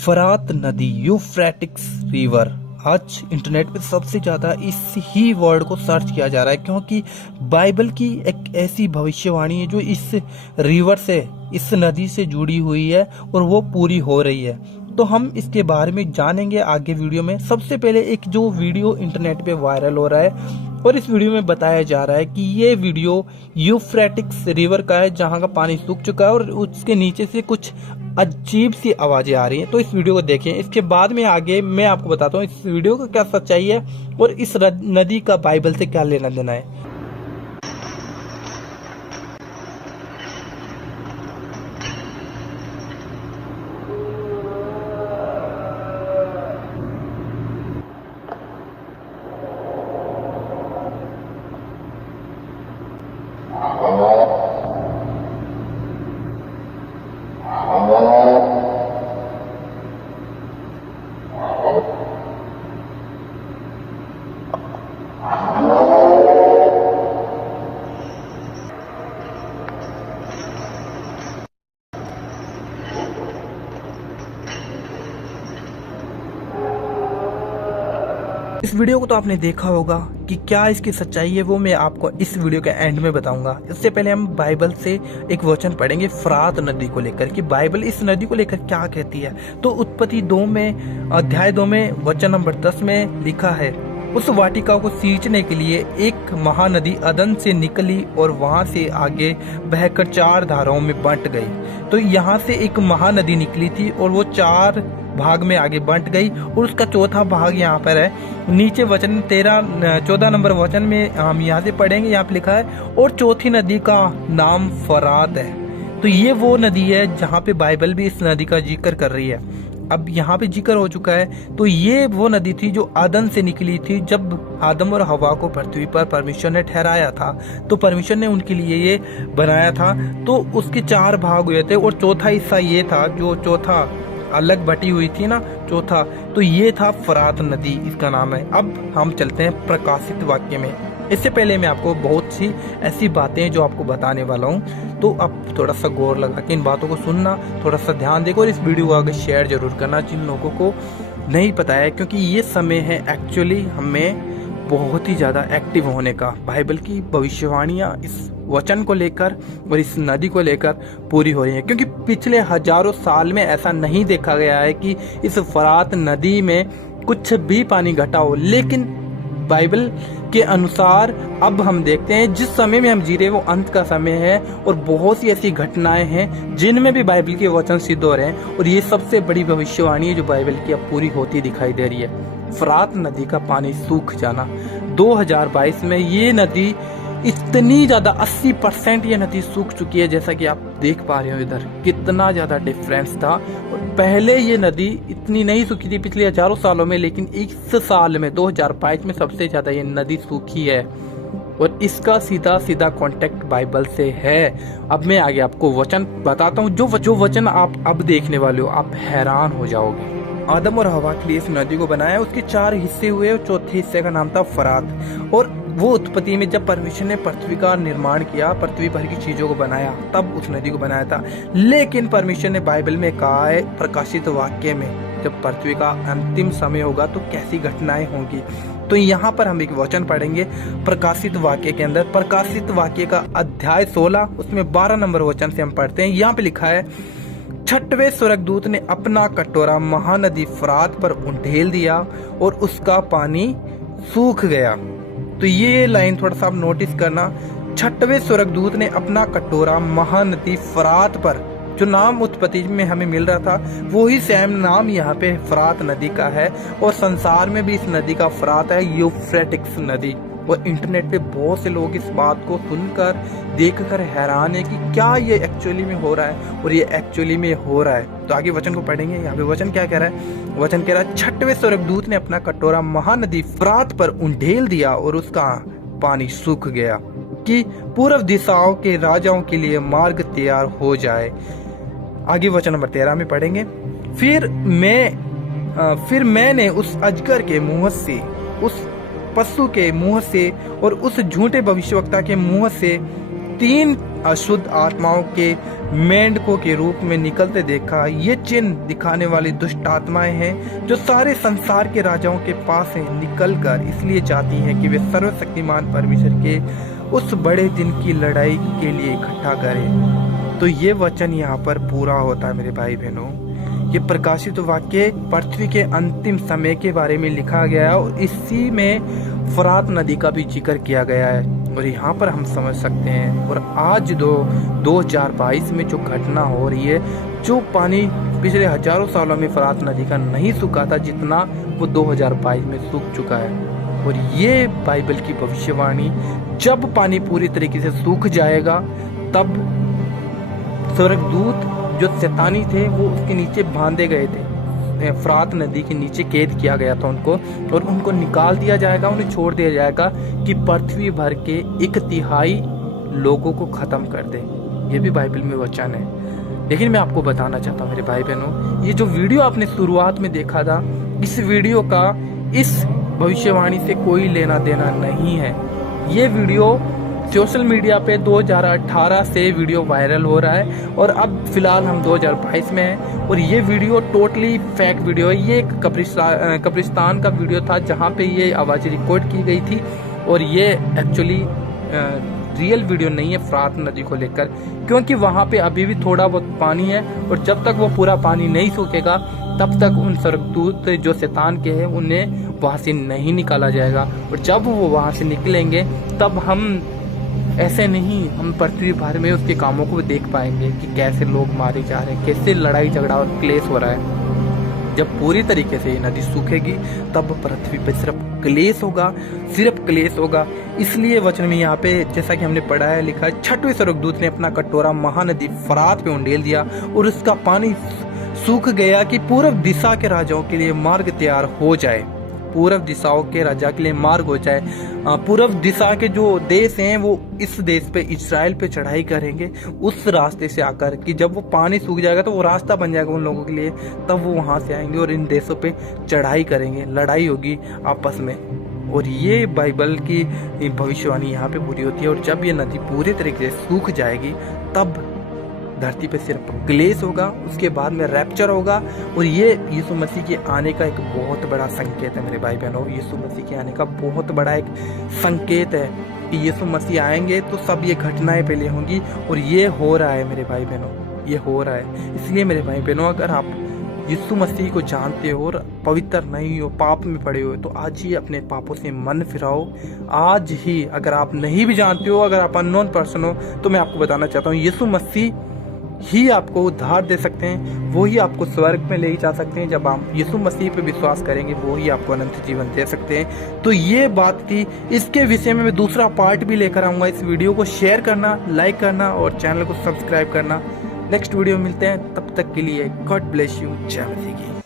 फरात नदी यूफ्रेटिक्स रिवर आज इंटरनेट पे सबसे ज़्यादा इस ही वर्ड को सर्च किया जा रहा है, क्योंकि बाइबल की एक ऐसी भविष्यवाणी है जो इस रिवर से, इस नदी से जुड़ी हुई है और वो पूरी हो रही है। तो हम इसके बारे में जानेंगे आगे वीडियो में। सबसे पहले एक जो वीडियो इंटरनेट पे वायरल हो रहा है और इस वीडियो में बताया जा रहा है कि ये वीडियो यूफ्रेटिक्स रिवर का है, जहाँ का पानी सूख चुका है और उसके नीचे से कुछ अजीब सी आवाजें आ रही हैं। तो इस वीडियो को देखें, इसके बाद में आगे मैं आपको बताता हूँ इस वीडियो का क्या सच्चाई है और इस नदी का बाइबल से क्या लेना देना है। इस वीडियो को तो आपने देखा होगा कि क्या इसकी सच्चाई है, वो मैं आपको इस वीडियो के एंड में बताऊंगा। इससे पहले हम बाइबल से एक वचन पढ़ेंगे फरात नदी को लेकर कि बाइबल इस नदी को लेकर क्या कहती है। तो उत्पत्ति 2 में अध्याय 2 में वचन नंबर 10 में लिखा है, उस वाटिका को सींचने के लिए एक महानदी अदन से निकली और वहां से आगे बहकर 4 धाराओं में बंट गई। तो यहाँ से एक महानदी निकली थी और वो 4 भाग में आगे बंट गई और उसका चौथा भाग यहाँ पर है। नीचे वचन 14 नंबर वचन में हम यहाँ से पढ़ेंगे, यहाँ पे लिखा है और चौथी नदी का नाम फरात है। तो ये वो नदी है जहाँ पे बाइबल भी इस नदी का जिक्र कर रही है। अब यहाँ पे जिक्र हो चुका है। तो ये वो नदी थी जो आदम से निकली थी जब आदम और हवा को पृथ्वी पर परमेश्वर ने ठहराया था। तो परमेश्वर ने उनके लिए ये बनाया था। तो उसके 4 भाग हुए थे और चौथा हिस्सा ये था, जो चौथा अलग बटी हुई थी ना, चौथा, तो ये था फरात नदी, इसका नाम है। अब हम चलते हैं प्रकाशित वाक्य में। इससे पहले मैं आपको बहुत सी ऐसी बातें जो आपको बताने वाला हूँ, तो आप थोड़ा सा गौर लगा के इन बातों को सुनना, थोड़ा सा ध्यान देखो और इस वीडियो को आगे शेयर जरूर करना जिन लोगों को नहीं पता है, क्योंकि ये समय है एक्चुअली हमें बहुत ही ज़्यादा एक्टिव होने का। बाइबल की भविष्यवाणियाँ इस वचन को लेकर और इस नदी को लेकर पूरी हो रही है, क्योंकि पिछले हजारों साल में ऐसा नहीं देखा गया है कि इस फरात नदी में कुछ भी पानी घटा हो। लेकिन बाइबल के अनुसार अब हम देखते हैं जिस समय में हम जी रहे हैं वो अंत का समय है और बहुत सी ऐसी घटनाएं हैं जिनमें भी बाइबल के वचन सिद्ध हो रहे हैं और ये सबसे बड़ी भविष्यवाणी है जो बाइबल की अब पूरी होती दिखाई दे रही है। फरात नदी का पानी सूख जाना 2022 में, ये नदी इतनी ज्यादा 80% ये नदी सूख चुकी है, जैसा कि आप देख पा रहे हो इधर कितना ज्यादा डिफरेंस था। और पहले ये नदी इतनी नहीं सूखी थी पिछले हजारों सालों में, लेकिन इस साल में 2022 में सबसे ज्यादा ये नदी सूखी है और इसका सीधा सीधा कांटेक्ट बाइबल से है। अब मैं आगे आपको वचन बताता हूँ, जो वचन आप अब देखने वाले हो, आप हैरान हो जाओगे। आदम और हवा के लिए इस नदी को बनाया, उसके 4 हिस्से हुए और चौथे हिस्से का नाम था फरात। और वो उत्पत्ति में जब परमेश्वर ने पृथ्वी का निर्माण किया, पृथ्वी भर की चीजों को बनाया, तब उस नदी को बनाया था। लेकिन परमेश्वर ने बाइबल में कहा है प्रकाशित वाक्य में, जब पृथ्वी का अंतिम समय होगा तो कैसी घटनाएं होंगी। तो यहाँ पर हम एक वचन पढ़ेंगे प्रकाशित वाक्य के अंदर, प्रकाशित वाक्य का अध्याय 16 उसमें 12 नंबर वचन से हम पढ़ते हैं। यहाँ पे लिखा है, 6वें स्वर्गदूत ने अपना कटोरा महानदी फरात पर उंडेल दिया और उसका पानी सूख गया। तो ये लाइन थोड़ा सा आप नोटिस करना, 6वें स्वर्गदूत ने अपना कटोरा महानदी फरात पर, जो नाम उत्पत्ति में हमें मिल रहा था वही सेम नाम यहाँ पे फरात नदी का है और संसार में भी इस नदी का फरात है, यूफ्रेटिक्स नदी। और इंटरनेट पे बहुत से लोग इस बात को सुनकर देखकर हैरान है कि क्या ये एक्चुअली में हो रहा है और ये एक्चुअली में हो रहा है। तो आगे वचन को पढ़ेंगे। यहाँ पे वचन क्या कह रहा है, वचन कह रहा है, 6वें स्वर्गदूत ने अपना कटोरा महानदी फरात पर उंडेल दिया और उसका पानी सूख गया कि पूर्व दिशाओं के राजाओं के लिए मार्ग तैयार हो जाए। आगे वचन नंबर 13 में पढ़ेंगे, फिर मैंने उस अजगर के मुंह से, उस पशु के मुंह से और उस झूठे भविष्यवक्ता के मुंह से 3 अशुद्ध आत्माओं के मेंढकों के रूप में निकलते देखा। ये चिन्ह दिखाने वाली दुष्ट आत्माएं हैं जो सारे संसार के राजाओं के पास से निकलकर इसलिए चाहती हैं कि वे सर्वशक्तिमान परमेश्वर के उस बड़े दिन की लड़ाई के लिए इकट्ठा करें। तो ये वचन यहाँ पर पूरा होता है मेरे भाई बहनों। ये प्रकाशित वाक्य पृथ्वी के अंतिम समय के बारे में लिखा गया है और इसी में फरात नदी का भी जिक्र किया गया है और यहाँ पर हम समझ सकते हैं। और आज 2022 में जो घटना हो रही है, जो पानी पिछले हजारों सालों में फरात नदी का नहीं सूखा था जितना वो 2022 में सूख चुका है। और ये बाइबल की भविष्यवाणी, जब पानी पूरी तरीके से सूख जाएगा तब स्वर्गदूत जो शैतानी थे वो उसके नीचे बांधे गए थे, फरात नदी के नीचे कैद किया गया था उनको, और उनको निकाल दिया जाएगा, उन्हें छोड़ दिया जाएगा कि पृथ्वी भर के 1/3 लोगों को खत्म कर दे। ये भी बाइबल में वचन है। लेकिन मैं आपको बताना चाहता हूँ मेरे भाई बहनों, ये जो वीडियो आपने शुरुआत में देखा था, इस वीडियो का इस भविष्यवाणी से कोई लेना देना नहीं है। ये वीडियो सोशल मीडिया पे 2018 से वीडियो वायरल हो रहा है और अब फिलहाल हम 2022 में हैं और ये वीडियो टोटली फेक वीडियो है। ये एक कब्रिस्तान का वीडियो था जहाँ पे ये आवाज़ रिकॉर्ड की गई थी और ये एक्चुअली रियल वीडियो नहीं है फरात नदी को लेकर, क्योंकि वहाँ पे अभी भी थोड़ा बहुत पानी है और जब तक वो पूरा पानी नहीं सूखेगा तब तक उन स्वर्गदूत जो शैतान के हैं उन्हें वहाँ से नहीं निकाला जाएगा। और जब वो वहाँ से निकलेंगे तब हम ऐसे नहीं, हम पृथ्वी भर में उसके कामों को देख पाएंगे कि कैसे लोग मारे जा रहे हैं, कैसे लड़ाई झगड़ा और क्लेश हो रहा है। जब पूरी तरीके से ये नदी सूखेगी तब पृथ्वी पे सिर्फ क्लेश होगा, सिर्फ क्लेश होगा। इसलिए वचन में यहाँ पे जैसा कि हमने पढ़ा है, लिखा है, 6वें स्वर्गदूत ने अपना कटोरा महानदी फरात पे उंडेल दिया और उसका पानी सूख गया कि पूर्व दिशा के राजाओं के लिए मार्ग तैयार हो जाए। पूर्व दिशाओं के राजा के लिए मार्ग हो जाए। पूर्व दिशा के जो देश हैं वो इस देश पे, इस्राएल पे चढ़ाई करेंगे उस रास्ते से आकर, कि जब वो पानी सूख जाएगा तो वो रास्ता बन जाएगा उन लोगों के लिए, तब वो वहां से आएंगे और इन देशों पे चढ़ाई करेंगे, लड़ाई होगी आपस में। और ये बाइबल की भविष्यवाणी यहाँ पे पूरी होती है। और जब ये नदी पूरी तरीके से सूख जाएगी तब धरती पे सिर्फ क्लेश होगा, उसके बाद में रैप्चर होगा। और ये यीशु मसीह के आने का एक बहुत बड़ा संकेत है मेरे भाई बहनों। यीशु मसीह के आने का बहुत बड़ा एक संकेत है कि यीशु मसीह आएंगे तो सब ये घटनाएं पहले होंगी। और ये हो रहा है मेरे भाई बहनों, ये हो रहा है। इसलिए मेरे भाई बहनों, अगर आप यीशु मसीह को जानते हो और पवित्र नहीं हो, पाप में पड़े हो, तो आज ही अपने पापों से मन फिराओ। आज ही, अगर आप नहीं भी जानते हो, अगर आप अननोन पर्सन हो, तो मैं आपको बताना चाहता हूँ यीशु मसीह ही आपको उद्धार दे सकते हैं, वो ही आपको स्वर्ग में ले जा सकते हैं। जब आप यीशु मसीह पे विश्वास करेंगे वो ही आपको अनंत जीवन दे सकते हैं। तो ये बात थी। इसके विषय में मैं दूसरा पार्ट भी लेकर आऊंगा। इस वीडियो को शेयर करना, लाइक करना और चैनल को सब्सक्राइब करना। नेक्स्ट वीडियो में मिलते हैं, तब तक के लिए गॉड ब्लेस यू। जय मसीह की।